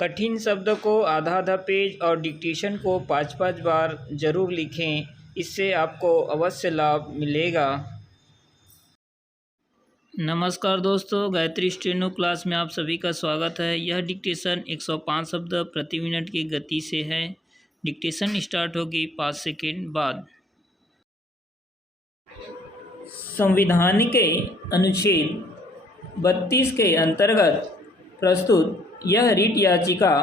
कठिन शब्द को आधा आधा पेज और डिक्टेशन को 5-5 बार ज़रूर लिखें, इससे आपको अवश्य लाभ मिलेगा। नमस्कार दोस्तों, गायत्री स्टेनो क्लास में आप सभी का स्वागत है। यह डिक्टेशन 105 शब्द प्रति मिनट की गति से है। डिक्टेशन स्टार्ट होगी 5 सेकेंड बाद। संविधान के अनुच्छेद 32 के अंतर्गत प्रस्तुत यह रिट याचिका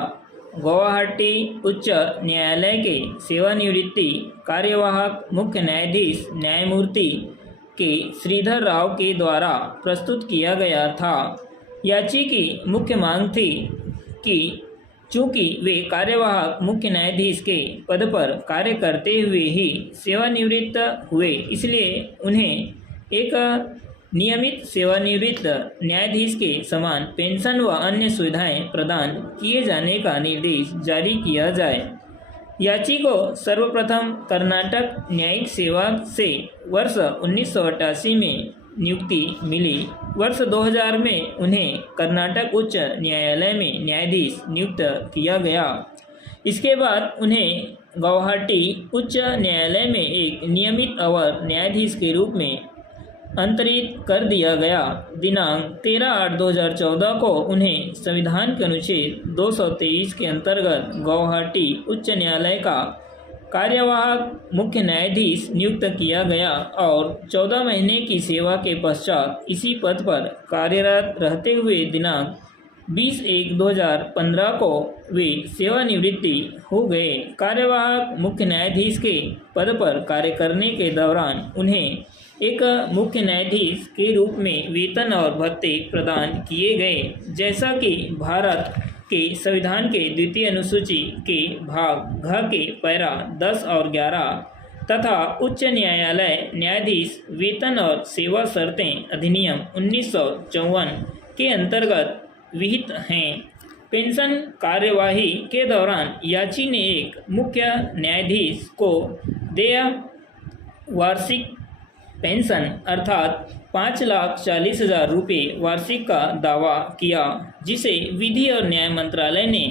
गुवाहाटी उच्च न्यायालय के सेवानिवृत्ति कार्यवाहक मुख्य न्यायाधीश न्यायमूर्ति के श्रीधर राव के द्वारा प्रस्तुत किया गया था। याची की मुख्य मांग थी कि चूँकि वे कार्यवाहक मुख्य न्यायाधीश के पद पर कार्य करते हुए ही सेवानिवृत्त हुए, इसलिए उन्हें एक नियमित सेवानिवृत्त न्यायाधीश के समान पेंशन व अन्य सुविधाएं प्रदान किए जाने का निर्देश जारी किया जाए। याची को सर्वप्रथम कर्नाटक न्यायिक सेवा से वर्ष 1988 में नियुक्ति मिली। वर्ष 2000 में उन्हें कर्नाटक उच्च न्यायालय में न्यायाधीश नियुक्त किया गया। इसके बाद उन्हें गुवाहाटी उच्च न्यायालय में एक नियमित अवर न्यायाधीश के रूप में अंतरित कर दिया गया। दिनांक 13/8/2014 को उन्हें संविधान के अनुच्छेद 223 के अंतर्गत गुवाहाटी उच्च न्यायालय का कार्यवाहक मुख्य न्यायाधीश नियुक्त किया गया और 14 महीने की सेवा के पश्चात इसी पद पर कार्यरत रहते हुए दिनांक 20/1/2015 को वे सेवानिवृत्ति हो गए। कार्यवाहक मुख्य न्यायाधीश के पद पर कार्य करने के दौरान उन्हें एक मुख्य न्यायाधीश के रूप में वेतन और भत्ते प्रदान किए गए, जैसा कि भारत के संविधान के द्वितीय अनुसूची के भाग घ के पैरा 10 और 11 तथा उच्च न्यायालय न्यायाधीश वेतन और सेवा शर्तें अधिनियम 1954 के अंतर्गत विहित हैं। पेंशन कार्यवाही के दौरान याची ने एक मुख्य न्यायाधीश को देय वार्षिक पेंशन अर्थात 5,40,000 रुपये वार्षिक का दावा किया, जिसे विधि और न्याय मंत्रालय ने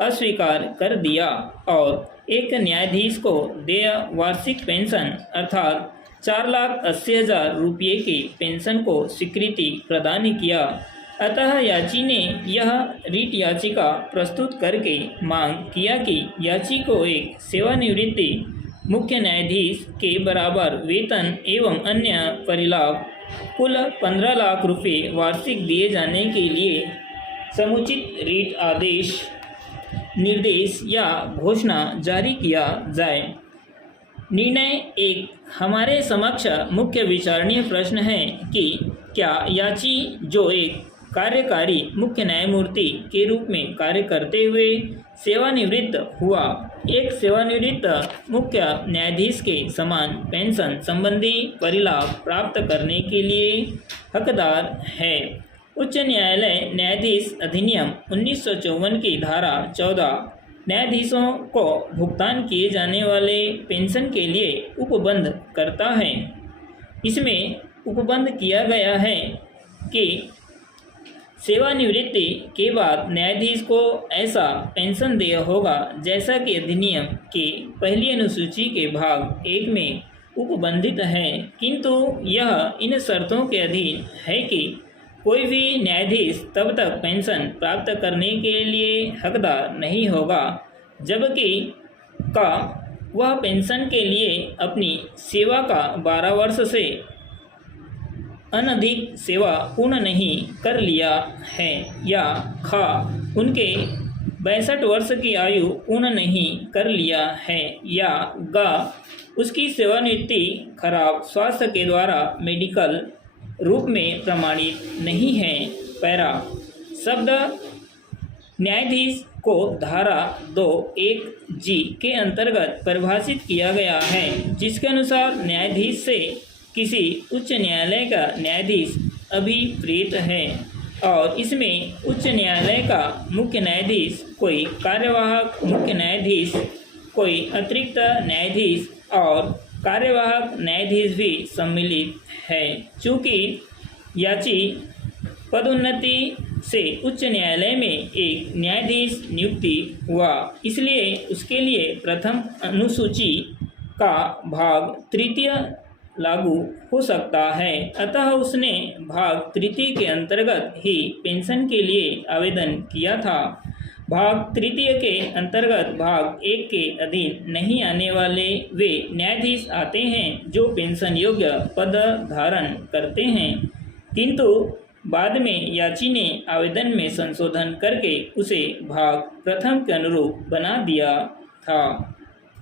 अस्वीकार कर दिया, और एक न्यायाधीश को देय वार्षिक पेंशन अर्थात 4,80,000 रुपये के पेंशन को स्वीकृति प्रदान किया। अतः याची ने यह रिट याचिका प्रस्तुत करके मांग किया कि याची को एक सेवानिवृत्ति मुख्य न्यायाधीश के बराबर वेतन एवं अन्य परिलाभ कुल 15 लाख रुपये वार्षिक दिए जाने के लिए समुचित रिट आदेश, निर्देश या घोषणा जारी किया जाए। निर्णय 1। हमारे समक्ष मुख्य विचारणीय प्रश्न है कि क्या याची जो एक कार्यकारी मुख्य न्यायमूर्ति के रूप में कार्य करते हुए सेवानिवृत्त हुआ, एक सेवानिवृत्त मुख्य न्यायाधीश के समान पेंशन संबंधी परिलाभ प्राप्त करने के लिए हकदार है। उच्च न्यायालय न्यायाधीश अधिनियम 1954 की धारा 14 न्यायाधीशों को भुगतान किए जाने वाले पेंशन के लिए उपबंध करता है। इसमें उपबंध किया गया है कि सेवानिवृत्ति के बाद न्यायाधीश को ऐसा पेंशन देय होगा जैसा कि अधिनियम के पहली अनुसूची के भाग 1 में उपबंधित है, किंतु यह इन शर्तों के अधीन है कि कोई भी न्यायाधीश तब तक पेंशन प्राप्त करने के लिए हकदार नहीं होगा जबकि वह पेंशन के लिए अपनी सेवा का 12 वर्ष से अनधिक सेवा पूर्ण नहीं कर लिया है, या ख उनके 62 वर्ष की आयु पूर्ण नहीं कर लिया है, या ग उसकी सेवानिवृत्ति खराब स्वास्थ्य के द्वारा मेडिकल रूप में प्रमाणित नहीं है। पैरा शब्द न्यायाधीश को धारा 2(1)(g) के अंतर्गत परिभाषित किया गया है, जिसके अनुसार न्यायाधीश से किसी उच्च न्यायालय का न्यायाधीश अभिप्रेत है, और इसमें उच्च न्यायालय का मुख्य न्यायाधीश, कोई कार्यवाहक मुख्य न्यायाधीश, कोई अतिरिक्त न्यायाधीश और कार्यवाहक न्यायाधीश भी सम्मिलित है। चूँकि याची पदोन्नति से उच्च न्यायालय में एक न्यायाधीश नियुक्ति हुआ, इसलिए उसके लिए प्रथम अनुसूची का भाग तृतीय लागू हो सकता है। अतः उसने भाग तृतीय के अंतर्गत ही पेंशन के लिए आवेदन किया था। भाग तृतीय के अंतर्गत भाग 1 के अधीन नहीं आने वाले वे न्यायाधीश आते हैं जो पेंशन योग्य पद धारण करते हैं, किंतु बाद में याची ने आवेदन में संशोधन करके उसे भाग प्रथम के अनुरूप बना दिया था।